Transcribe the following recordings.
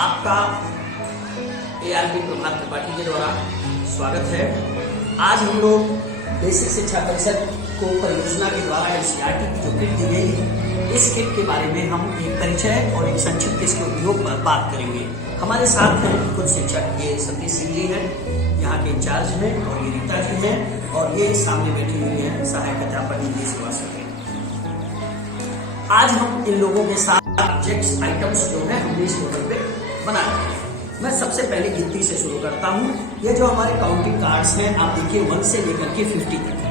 आपका ARP प्रभात त्रिपाठी के द्वारा स्वागत है। आज हम लोग बेसिक शिक्षा परिषद को परियोजना के द्वारा NCERT की जो किट दी गई है, इस किट के बारे में हम एक परिचय और एक संक्षिप्त इसके उपयोग पर बात करेंगे। हमारे साथ हैं कुछ शिक्षक, ये सतीश सिंह जी हैं, यहाँ के इंचार्ज हैं, और ये रीता जी हैं, और ये सामने बैठी हुई हैं सहायक अध्यापक हिंदी सेवा समिति। आज हम इन लोगों के साथ ऑब्जेक्ट्स आइटम्स जो है हमने इस मॉडल पे बना रहे हैं। मैं सबसे पहले गिनती से शुरू करता हूँ। ये जो हमारे काउंटिंग कार्ड्स हैं, आप देखिए 1 से लेकर के 50 तक है।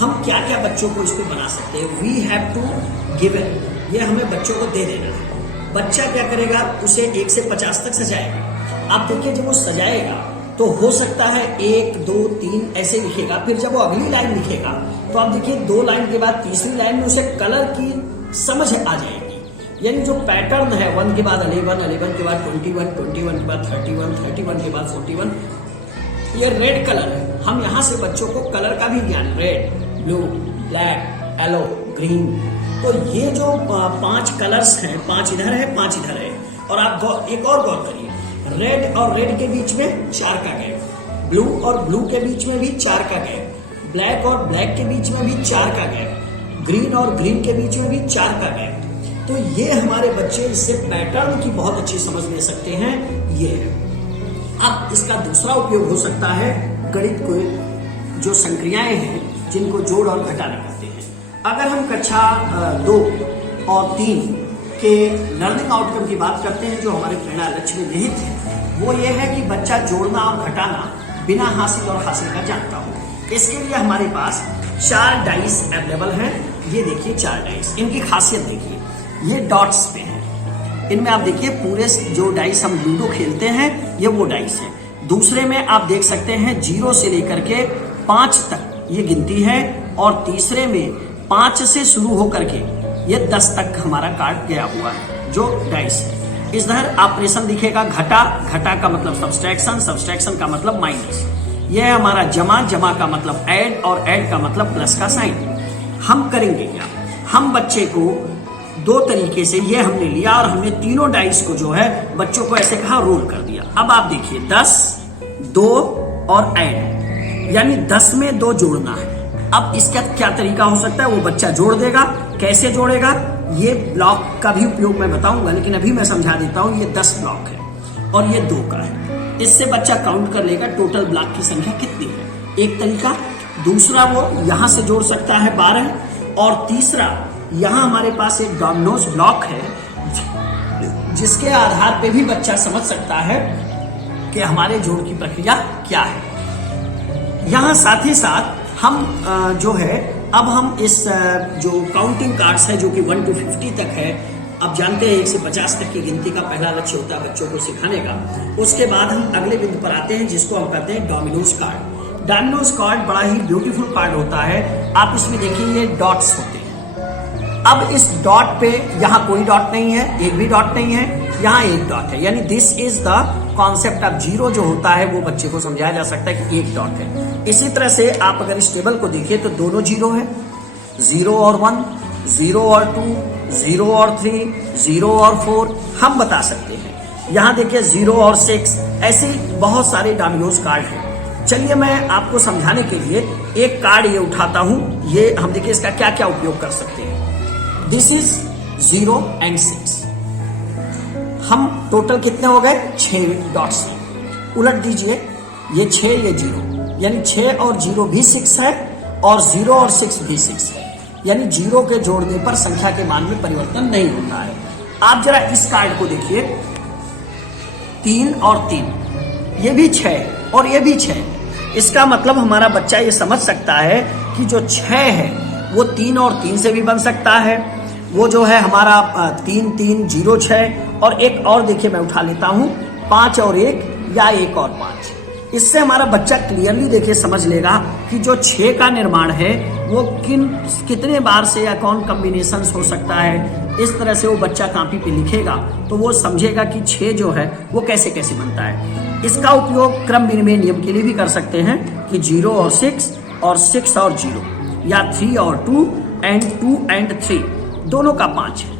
हम क्या क्या बच्चों को इस पे बना सकते हैं। We have to give it, ये हमें बच्चों को दे देना है। बच्चा क्या करेगा, उसे 1 से 50 तक सजाएगा। आप देखिए जब वो सजाएगा तो हो सकता है 1, 2, 3 ऐसे लिखेगा। फिर जब वो अगली लाइन लिखेगा तो आप देखिए 2 लाइन के बाद तीसरी लाइन में उसे कलर की समझ आ जाएगी। यानी जो पैटर्न है 1 के बाद 11, 11 के बाद 21, 21 के बाद 31, 31 के बाद 41, ये रेड कलर है। हम यहाँ से बच्चों को कलर का भी ज्ञान, red, blue, black, yellow, green, तो ये जो 5 कलर्स हैं, 5 इधर है 5 इधर है। और आप एक और गौर करिए, रेड और रेड के बीच में 4 का गैप, ब्लू और ब्लू के बीच में भी 4 का गैप, ब्लैक और ब्लैक के बीच में भी 4 का गैप, ग्रीन और ग्रीन के बीच में भी 4 का गैप। तो ये हमारे बच्चे इससे पैटर्न की बहुत अच्छी समझ ले सकते हैं। ये है। अब इसका दूसरा उपयोग हो सकता है गणित को, जो संक्रियाएं हैं जिनको जोड़ और घटाना करते हैं। अगर हम कक्षा 2 और 3 के लर्निंग आउटकम की बात करते हैं, जो हमारे प्रेरणा लक्ष्य में निहित है, वो ये है कि बच्चा जोड़ना और घटाना बिना हासिल और हासिल का जानता हो। इसके लिए हमारे पास 4 डाइस अवेलेबल हैं। ये देखिए 4 डाइस, इनकी खासियत देखिए, ये डॉट्स पे हैं। इनमें आप देखिए पूरे जो डाइस हम लूडो खेलते हैं, ये वो डाइस हैं। दूसरे में आप देख सकते हैं 0 से लेकर के 5 तक ये गिनती है, और तीसरे में 5 से शुरू होकर के ये 10 तक हमारा कार्ड गया हुआ है, जो डाइस है। इधर ऑपरेशन दिखेगा घटा, घटा का मतलब सब्सट्रैक्शन, सब्सट्रैक्शन का मतलब माइनस। यह है हमारा जमा, जमा का मतलब ऐड, और ऐड का मतलब प्लस का साइन। हम करेंगे क्या, हम बच्चे को 2 तरीके से, ये हमने लिया और हमने तीनों डाइस को जो है बच्चों को ऐसे कहा रोल कर दिया। अब आप देखिए 10, 2 और ऐड, यानी 10 में 2 जोड़ना है। अब इसका क्या तरीका हो सकता है, वो बच्चा जोड़ देगा। कैसे जोड़ेगा, ये ब्लॉक का भी उपयोग मैं बताऊंगा, लेकिन अभी मैं समझा देता हूं। ये 10 ब्लॉक है और ये 2 का है। इससे बच्चा काउंट कर लेगा टोटल ब्लॉक की संख्या कितनी है, एक तरीका। दूसरा, वो यहां से जोड़ सकता है 12, और तीसरा, यहां हमारे पास एक डोमिनोज ब्लॉक है, जिसके आधार पे भी बच्चा समझ सकता है कि हमारे जोड़ की प्रक्रिया क्या है। यहां साथ ही साथ हम जो है, अब हम इस जो काउंटिंग कार्ड्स है, जो कि 1 to 50 तक है, अब जानते हैं 1 से 50 तक की गिनती का पहला लक्ष्य होता है बच्चों को सिखाने का। उसके बाद हम अगले बिंदु पर आते हैं, जिसको हम कहते हैं डोमिनोज कार्ड। डोमिनोज कार्ड बड़ा ही ब्यूटीफुल कार्ड होता है। आप इसमें देखिए ये डॉट्स होते हैं। अब इस डॉट पे, यहाँ कोई डॉट नहीं है, एक भी डॉट नहीं है, यहाँ एक डॉट है। यानी this is the concept of 0 जो होता है, वो बच्चे को समझाया जा सकता है कि एक डॉट है। इसी तरह से आप अगर इस टेबल को देखिए तो दोनों 0 है, 0 और 1, 0 और 2, 0 और 3, 0 और 4 हम बता सकते हैं। यहाँ देखिए 0 और 6, ऐसे बहुत सारे डोमिनोज कार्ड हैं। चलिए मैं आपको समझाने के लिए एक कार्ड ये उठाता हूं। ये हम देखिए इसका क्या क्या उपयोग कर सकते हैं। This is 0 and 6। हम टोटल कितने हो गए, 6 डॉट्स। उलट दीजिए, ये 6, ये 0, यानी 6 और 0 भी 6 है, और 0 और 6 भी 6 है। यानी 0 के जोड़ने पर संख्या के मान में परिवर्तन नहीं होता है। आप जरा इस कार्ड को देखिए, 3 और 3, ये भी 6 और ये भी 6। इसका मतलब हमारा बच्चा ये समझ सकता है कि जो 6 है वो 3 और 3 से भी बन सकता है। वो जो है हमारा 3, 3, 0, 6, और एक और देखिए मैं उठा लेता हूं, 5 और 1, या 1 और 5। इससे हमारा बच्चा क्लियरली देखिए समझ लेगा कि जो 6 का निर्माण है वो कितने बार से या कौन कॉम्बिनेशन हो सकता है। इस तरह से वो बच्चा कॉपी पे लिखेगा तो वो समझेगा कि 6 जो है वो कैसे कैसे बनता है। इसका उपयोग क्रम विनिमय नियम के लिए भी कर सकते हैं कि 0 और 6, और 6 और 0, या 3 और 2, and 2 and 3 दोनों का 5 है।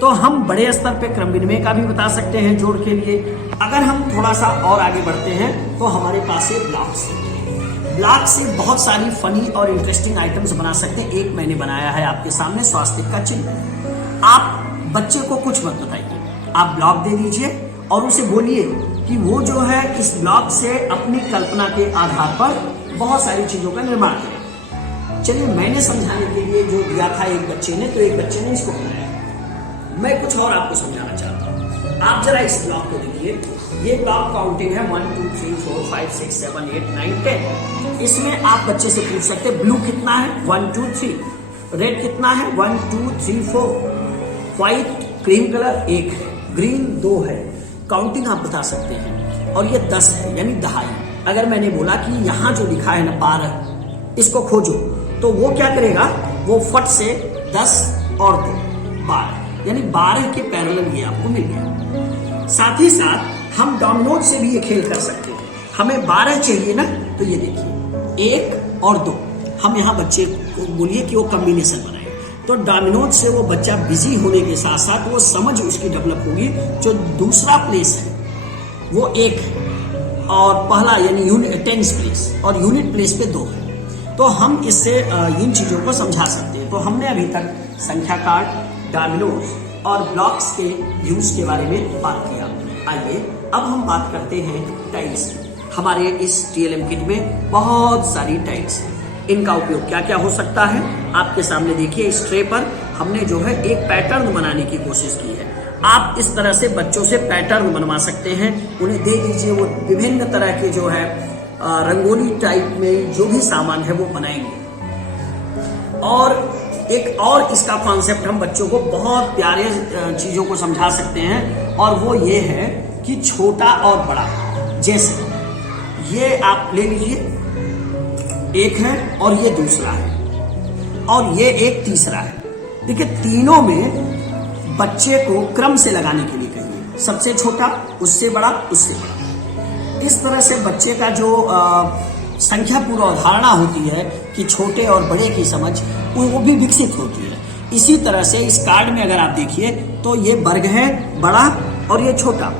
तो हम बड़े स्तर पे क्रम विनिमय का भी बता सकते हैं जोड़ के लिए। अगर हम थोड़ा सा और आगे बढ़ते हैं तो हमारे पास है ब्लॉक्स। ब्लॉक से बहुत सारी फनी और इंटरेस्टिंग आइटम्स बना सकते हैं। एक मैंने बनाया है आपके सामने स्वास्तिक का चिन्ह। आप बच्चे को कुछ मत बताइए, आप ब्लॉक दे दीजिए और उसे बोलिए कि वो जो है इस ब्लॉक से अपनी कल्पना के आधार पर बहुत सारी चीजों का निर्माण करें। चलिए, मैंने समझाने के लिए जो दिया था एक बच्चे ने, तो एक बच्चे ने इसको बनाया। मैं कुछ और आपको समझाना चाहता हूँ। आप जरा इस ब्लॉक को देखिए। ये ब्लॉक काउंटिंग है 1 2 3 4 5 6 7 8 9 10। इसमें आप बच्चे से पूछ सकते हैं ब्लू कितना है 1 2 3, रेड कितना है 1 2 3 4, व्हाइट क्रीम कलर 1 है, ग्रीन 2 है। काउंटिंग आप बता सकते हैं। और ये 10 है यानी दहाई। अगर मैंने बोला कि यहाँ जो लिखा है ना 12, इसको खोजो, तो वो क्या करेगा, वो फट से 10 और 2 12 यानी 12 के पैरेलल ये आपको मिल गया। साथ ही साथ हम डोमिनोज से भी ये खेल कर सकते हैं। हमें 12 चाहिए ना, तो ये देखिए 1 और 2। हम यहाँ बच्चे को बोलिए कि वो कॉम्बिनेशन बनाए, तो डोमिनोज से वो बच्चा बिजी होने के साथ साथ वो समझ उसकी डेवलप होगी। जो दूसरा प्लेस है वो 1 है और पहला यानी टेंस प्लेस और यूनिट प्लेस पे 2 है। तो हम इससे इन चीजों को समझा सकते हैं। तो हमने अभी तक संख्या कार्ड, डोमिनोज और ब्लॉक्स के यूज के बारे में बात किया। आइए अब हम बात करते हैं टाइल्स। हमारे इस TLM किट में बहुत सारी टाइल्स हैं। इनका उपयोग क्या क्या हो सकता है आपके सामने देखिए। इस ट्रे पर हमने जो है एक पैटर्न बनाने की कोशिश की है। आप इस तरह से बच्चों से पैटर्न बनवा सकते हैं। उन्हें दे दीजिए, वो विभिन्न तरह के जो है रंगोली टाइप में जो भी सामान है वो बनाएंगे। और एक और इसका कॉन्सेप्ट हम बच्चों को बहुत प्यारे चीजों को समझा सकते हैं, और वो ये है कि छोटा और बड़ा। जैसे ये आप ले लीजिए, एक है और ये दूसरा है और ये एक तीसरा है। देखिए, तीनों में बच्चे को क्रम से लगाने के लिए कहिए, सबसे छोटा, उससे बड़ा, उससे बड़ा। इस तरह से बच्चे का जो संख्या पूर्व अवधारणा होती है कि छोटे और बड़े की समझ, वो भी विकसित होती है। इसी तरह से इस कार्ड में अगर आप देखिए तो ये वर्ग है बड़ा और ये छोटा।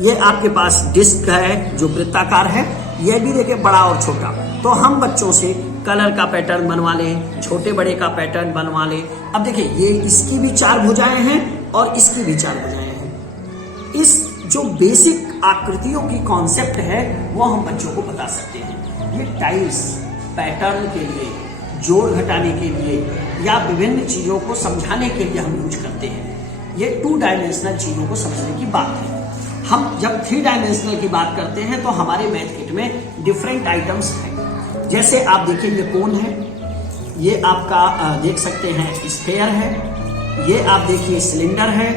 ये आपके पास डिस्क है जो वृत्ताकार है, ये भी देखिए बड़ा और छोटा। तो हम बच्चों से कलर का पैटर्न बनवा लें, छोटे बड़े का पैटर्न बनवा लें। अब देखिए, ये इसकी भी 4 भुजाएं हैं और इसकी भी 4 भुजाएं हैं। इस जो बेसिक आकृतियों की कॉन्सेप्ट है वो हम बच्चों को बता सकते हैं। ये टाइल्स पैटर्न के लिए, जोड़ घटाने के लिए या विभिन्न चीजों को समझाने के लिए हम यूज करते हैं। ये 2 डायमेंशनल चीजों को समझने की बात है। हम जब 3 डायमेंशनल की बात करते हैं तो हमारे मैथ किट में डिफरेंट आइटम्स हैं। जैसे आप देखिए, ये कोन है, ये आपका देख सकते हैं स्फेयर है, ये आप देखिए सिलेंडर है,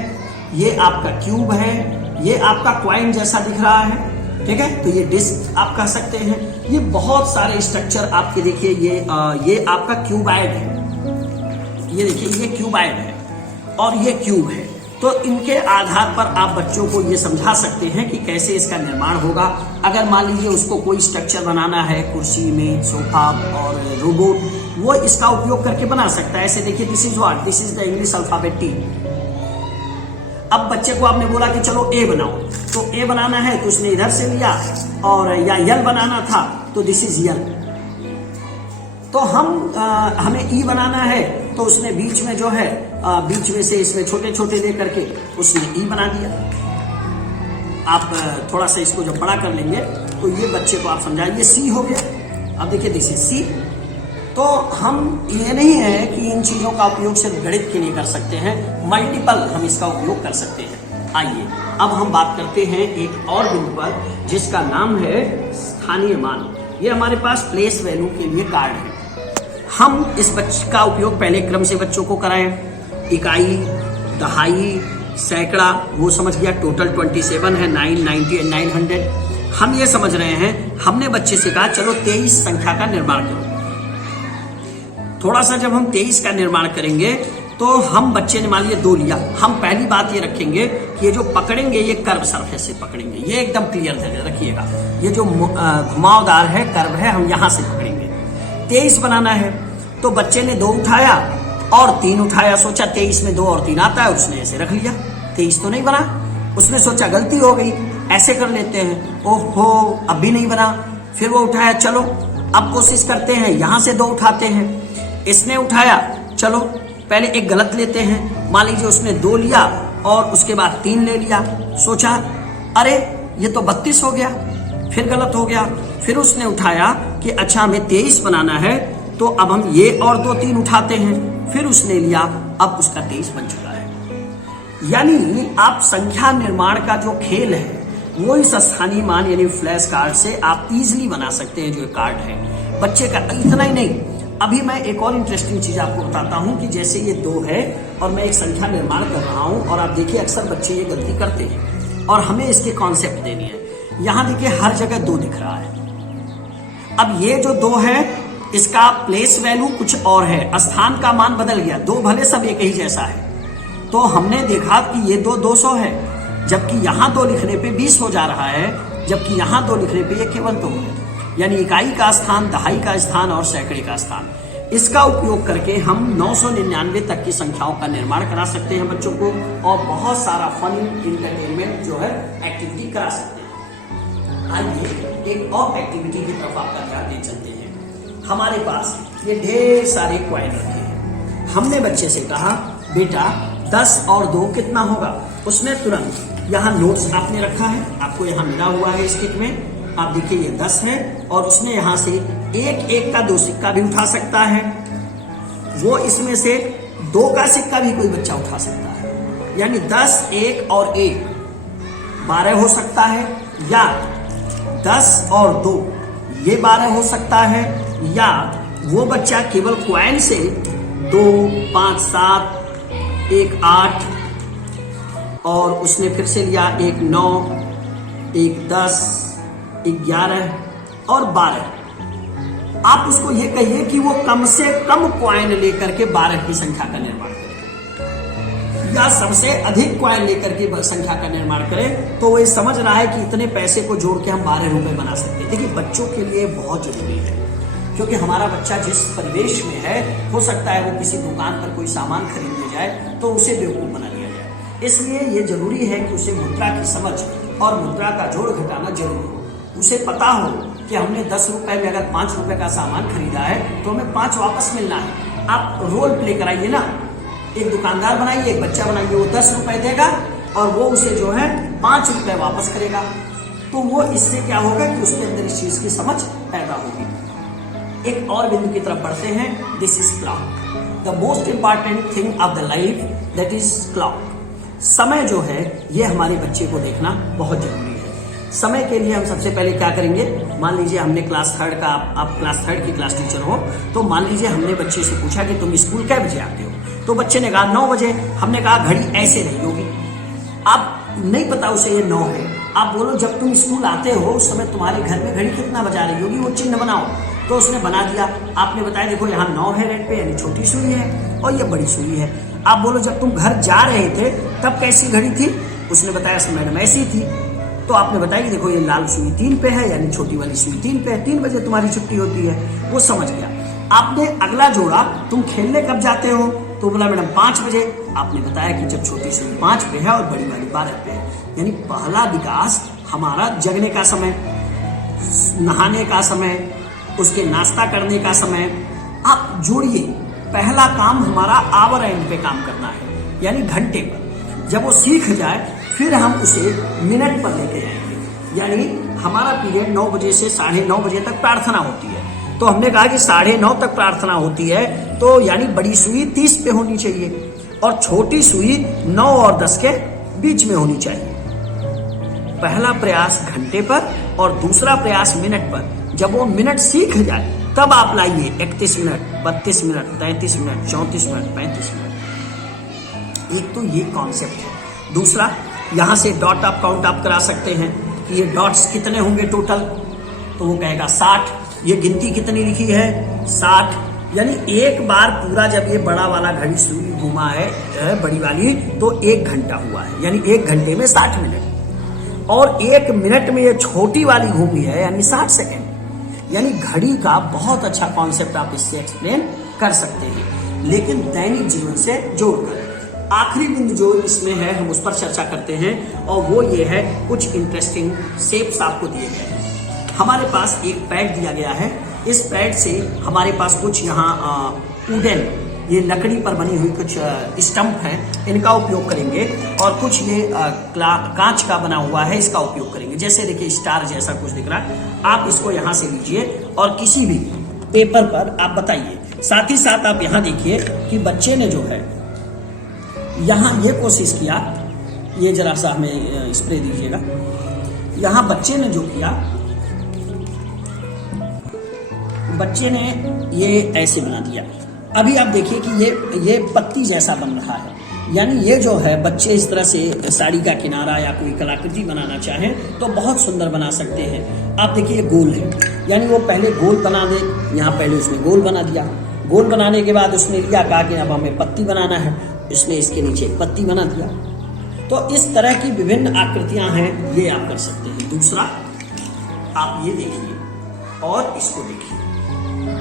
ये आपका क्यूब है, ये आपका क्वाइन जैसा दिख रहा है, ठीक है। तो ये डिस्क आप कह सकते हैं। ये बहुत सारे स्ट्रक्चर आपके देखिए, ये आपका क्यूबाइड है, ये देखिए ये क्यूबाइड है और ये क्यूब है। तो इनके आधार पर आप बच्चों को ये समझा सकते हैं कि कैसे इसका निर्माण होगा। अगर मान लीजिए उसको कोई स्ट्रक्चर बनाना है, कुर्सी में, सोफा और रोबोट, वो इसका उपयोग करके बना सकता है। ऐसे देखिए, this is what, this is the English alphabet T। अब बच्चे को आपने बोला कि चलो ए बनाओ, तो ए बनाना है तो उसने इधर से लिया, और या यल बनाना था तो दिस इज यल। तो हमें ई बनाना है तो उसने बीच में जो है बीच में से इसमें छोटे छोटे ले करके उसने ई बना दिया। आप थोड़ा सा इसको जब बड़ा कर लेंगे तो ये बच्चे को आप समझाइए सी हो गया। अब देखिए दिस इज सी। तो हम ये नहीं है कि इन चीजों का उपयोग सिर्फ गणित के लिए कर सकते हैं, मल्टीपल हम इसका उपयोग कर सकते हैं। आइए अब हम बात करते हैं एक और बिंदु पर जिसका नाम है स्थानीय मान। ये हमारे पास प्लेस वैल्यू के लिए कार्ड है। हम इस बच्चे का उपयोग पहले क्रम से बच्चों को कराएं। इकाई, दहाई, सैकड़ा, वो समझ गया। टोटल 27 है, 9, 90 एंड 900। हम ये समझ रहे हैं, हमने बच्चे से कहा चलो 23 संख्या का निर्माण करो। थोड़ा सा जब हम 23 का निर्माण करेंगे तो हम बच्चे ने मान लिया 2 लिया, हम पहली बात ये रखेंगे कि ये जो पकड़ेंगे ये कर्व सरफेस से पकड़ेंगे। ये एकदम क्लियर रखिएगा, ये जो घुमावदार है कर्व है, हम यहां से पकड़ेंगे। 23 बनाना है तो बच्चे ने 2 उठाया और 3 उठाया, सोचा 23 में 2 और 3 आता है, उसने ऐसे रख लिया, 23 तो नहीं बना। उसने सोचा गलती हो गई, ऐसे कर लेते हैं, ओहो अब भी नहीं बना। फिर वो उठाया, चलो अब कोशिश करते हैं, यहां से 2 उठाते हैं। इसने उठाया, चलो पहले एक गलत लेते हैं। मान लीजिए उसने 2 लिया और उसके बाद 3 ले लिया। सोचा अरे ये तो 32 हो गया, फिर गलत हो गया। फिर उसने उठाया कि अच्छा हमें 23 बनाना है, तो अब हम ये और 2 3 उठाते हैं। फिर उसने लिया, अब उसका 23 बन चुका है। यानी आप संख्या निर्माण का जो खेल है वो इस स्थानीय मान यानी फ्लैश कार्ड से आप इजीली बना सकते हैं। जो कार्ड है बच्चे का, इतना ही नहीं, अभी मैं एक और इंटरेस्टिंग चीज आपको बताता हूं कि जैसे ये 2 है और मैं एक संख्या निर्माण कर रहा हूं, और आप देखिए अक्सर बच्चे ये गलती करते हैं और हमें इसके कॉन्सेप्ट देनी है। यहां देखिए हर जगह 2 दिख रहा है। अब ये जो 2 है इसका प्लेस वैल्यू कुछ और है, स्थान का मान बदल गया। 2 भले सब एक ही जैसा है, तो हमने देखा कि ये 200 है, जबकि यहां 2 लिखने पे 20 हो जा रहा है, जबकि यहां 2 लिखने पे ये केवल 2 है। यानी इकाई का स्थान, दहाई का स्थान और सैकड़े का स्थान, इसका उपयोग करके हम 999 तक की संख्याओं का निर्माण करा सकते हैं बच्चों को, और बहुत सारा फन इंटरटेनमेंट जो है एक्टिविटी करा सकते हैं। आइए एक और एक्टिविटी की तरफ आपका ध्यान दे चलते हैं। हमारे पास ये ढेर सारे क्वाइन रखे हैं। हमने बच्चे से कहा बेटा 10 और 2 कितना होगा। उसने तुरंत यहाँ नोट्स आपने रखा है, आपको यहाँ मिला हुआ है इस किट में। आप देखिए ये 10 है और उसने यहाँ से एक का 2 सिक्का भी उठा सकता है। वो इसमें से 2 का सिक्का भी कोई बच्चा उठा सकता है। यानी 10, 1 और 1 12 हो सकता है, या 10 और 2 ये 12 हो सकता है, या वो बच्चा केवल क्वाइन से 2, 5, 7, 1, 8 और उसने फिर से लिया 1, 9, 1, 10, 11 और 12। आप उसको ये कहिए कि वो कम से कम क्वाइन लेकर के 12 की संख्या का निर्माण करे, या सबसे अधिक क्वाइन लेकर के संख्या का निर्माण करे। तो वो ये समझ रहा है कि इतने पैसे को जोड़ के हम 12 रुपए बना सकते हैं। देखिए बच्चों के लिए बहुत जरूरी है, क्योंकि हमारा बच्चा जिस परिवेश में है, हो सकता है वो किसी दुकान पर कोई सामान खरीदने जाए तो उसे बेवकूफ बना लिया जाए। इसलिए ये जरूरी है कि उसे मुद्रा की समझ और मुद्रा का जोड़ घटाना जरूरी हो। उसे पता हो कि हमने 10 रुपए में अगर 5 रुपए का सामान खरीदा है तो हमें 5 वापस मिलना है। आप रोल प्ले कराइए ना, एक दुकानदार बनाइए, एक बच्चा बनाइए, वो 10 रुपए देगा और वो उसे जो है 5 रुपए वापस करेगा। तो वो इससे क्या होगा कि उसके अंदर इस चीज की समझ पैदा होगी। एक और बिंदु की तरफ बढ़ते हैं। This is clock, the most important thing of the life, that is clock. समय जो है ये हमारे बच्चे को देखना बहुत जरूरी है। समय के लिए हम सबसे पहले क्या करेंगे, मान लीजिए हमने क्लास 3 का, आप क्लास 3 की क्लास टीचर हो, तो मान लीजिए हमने बच्चे से पूछा कि तुम स्कूल कै बजे आते हो, तो बच्चे ने कहा 9 बजे। हमने कहा घड़ी ऐसे नहीं होगी, आप नहीं पता उसे ये 9 है, आप बोलो जब तुम स्कूल आते हो उस समय तुम्हारे घर में घड़ी कितना बजा रही होगी, वो चिन्ह बनाओ। तो उसने बना दिया। आपने बताया देखो यहाँ 9 है रेड पे, यानी छोटी सुई है और ये बड़ी सुई है। आप बोलो जब तुम घर जा रहे थे तब कैसी घड़ी थी, उसने बताया मैडम ऐसी थी। तो आपने बताया कि देखो ये लाल सुई 3 पे है, यानी छोटी वाली सुई 3 पे है, 3 बजे तुम्हारी छुट्टी होती है। वो समझ गया। आपने अगला जोड़ा, तुम खेलने कब जाते हो, तो बोला मैडम 5 बजे। आपने बताया कि जब छोटी सुई 5 पे है और बड़ी वाली 12 पे है। यानी पहला विकास हमारा जगने का समय, नहाने का समय, उसके नाश्ता करने का समय। आप जोड़िए, पहला काम हमारा आवर एंड पे काम करना है, यानी घंटे पर। जब वो सीख जाए फिर हम उसे मिनट पर लेके जाएंगे। यानी हमारा पीरियड 9 बजे से 9:30 बजे तक प्रार्थना होती है, तो हमने कहा कि 9:30 तक प्रार्थना होती है, तो यानी बड़ी सुई 30 पे होनी चाहिए और छोटी सुई 9 और 10 के बीच में होनी चाहिए। पहला प्रयास घंटे पर और दूसरा प्रयास मिनट पर। जब वो मिनट सीख जाए तब आप लाइए 31 minute, 32 minute, 33 minute, 34 minute, 35 minute. एक तो ये कॉन्सेप्ट है। दूसरा, यहां से डॉट आप काउंट आप करा सकते हैं कि ये डॉट्स कितने होंगे टोटल, तो वो कहेगा 60। ये गिनती कितनी लिखी है, 60। यानी एक बार पूरा जब ये बड़ा वाला घड़ी सुई घुमा है बड़ी वाली, तो 1 घंटा हुआ है, यानी 1 घंटे में 60 मिनट। और 1 मिनट में ये छोटी वाली घूमी है, यानी 60 सेकेंड। यानी घड़ी का बहुत अच्छा कॉन्सेप्ट आप इससे एक्सप्लेन कर सकते हैं। लेकिन दैनिक जीवन से जोड़कर। आखिरी बिंदु जो इसमें है हम उस पर चर्चा करते हैं, और वो ये है कुछ इंटरेस्टिंग शेप्स आपको दिए गए हैं। हमारे पास एक पैड दिया गया है, इस पैड से हमारे पास कुछ यहाँ वुडन, ये लकड़ी पर बनी हुई कुछ स्टंप हैं, इनका उपयोग करेंगे, और कुछ ये कांच का बना हुआ है, इसका उपयोग करेंगे। जैसे देखिए स्टार जैसा कुछ दिख रहा है, आप इसको यहाँ से लीजिए और किसी भी पेपर पर आप बताइए। साथ ही साथ आप यहाँ देखिए कि बच्चे ने जो है यहाँ ये कोशिश किया, ये जरा सा हमें स्प्रे दीजिएगा। यहाँ बच्चे ने जो किया, बच्चे ने ये ऐसे बना दिया। अभी आप देखिए कि ये पत्ती जैसा बन रहा है, यानी ये जो है बच्चे इस तरह से साड़ी का किनारा या कोई कलाकृति बनाना चाहें तो बहुत सुंदर बना सकते हैं। आप देखिए ये गोल है, यानी वो पहले गोल बना दे, यहाँ पहले उसने गोल बना दिया, गोल बनाने के बाद उसने लिया, कहा कि अब हमें पत्ती बनाना है, इसने इसके नीचे एक पत्ती बना दिया। तो इस तरह की विभिन्न आकृतियां हैं, ये आप कर सकते हैं। दूसरा, आप ये देखिए और इसको देखिए,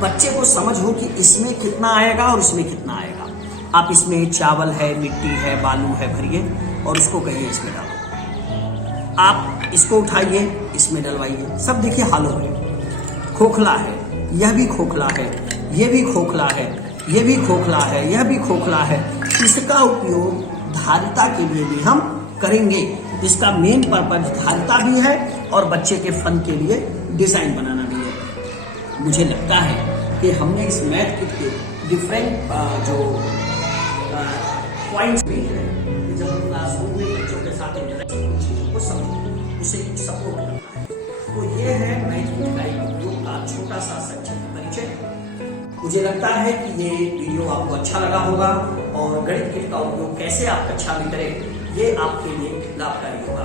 बच्चे को समझ हो कि इसमें कितना आएगा और इसमें कितना आएगा। आप इसमें चावल है, मिट्टी है, बालू है भरिए और उसको कहिए इसमें डालो। आप इसको उठाइए, इसमें डलवाइए। सब देखिए हालो है, खोखला है, यह भी खोखला है, यह भी खोखला है, यह भी खोखला है, यह भी खोखला है। इसका उपयोग धारिता के लिए भी हम करेंगे। इसका मेन पर्पज धारिता भी है और बच्चे के फन के लिए डिजाइन बनाना भी है। मुझे लगता है कि हमने इस मैथ किट के डिफरेंट जो पॉइंट्स भी हैं, जब हम क्लासरूम में बच्चों के साथ इंटरेक्शन चीजों को समझें, उसे सपोर्ट करना है। तो ये है मैथ किट का एक उपयोग का छोटा सा संक्षिप्त परिचय। मुझे लगता है कि ये वीडियो आपको अच्छा लगा होगा, और गणित किट का उपयोग कैसे आप कक्षा में करें ये आपके लिए लाभकारी होगा।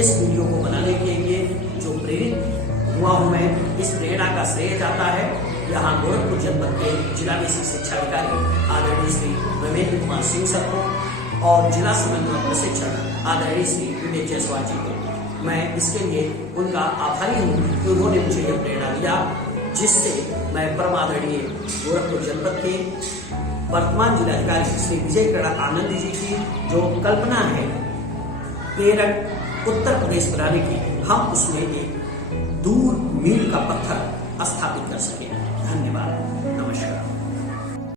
इस वीडियो को बनाने के लिए जो प्रेरित हुआ हूं मैं, इस प्रेरणा का श्रेय जाता है यहाँ गोरखपुर जनपद के जिला बेसिक शिक्षा अधिकारी आदरणीय श्री रमेंद्र कुमार सिंह सर को और जिला समन्वय प्रशिक्षक आदरणीय श्री विवेक जायसवाल जी को। मैं इसके लिए उनका आभारी हूँ कि उन्होंने मुझे यह प्रेरणा दिया, जिससे मैं परम आदरणीय गोरखपुर जनपद के वर्तमान जिलाधिकारी श्री विजय कड़ा आनंद जी की जो कल्पना है प्रेरक उत्तर प्रदेश बनाने की, हम उसमें एक दूर मील का पत्थर स्थापित कर सके। धन्यवाद, नमस्कार।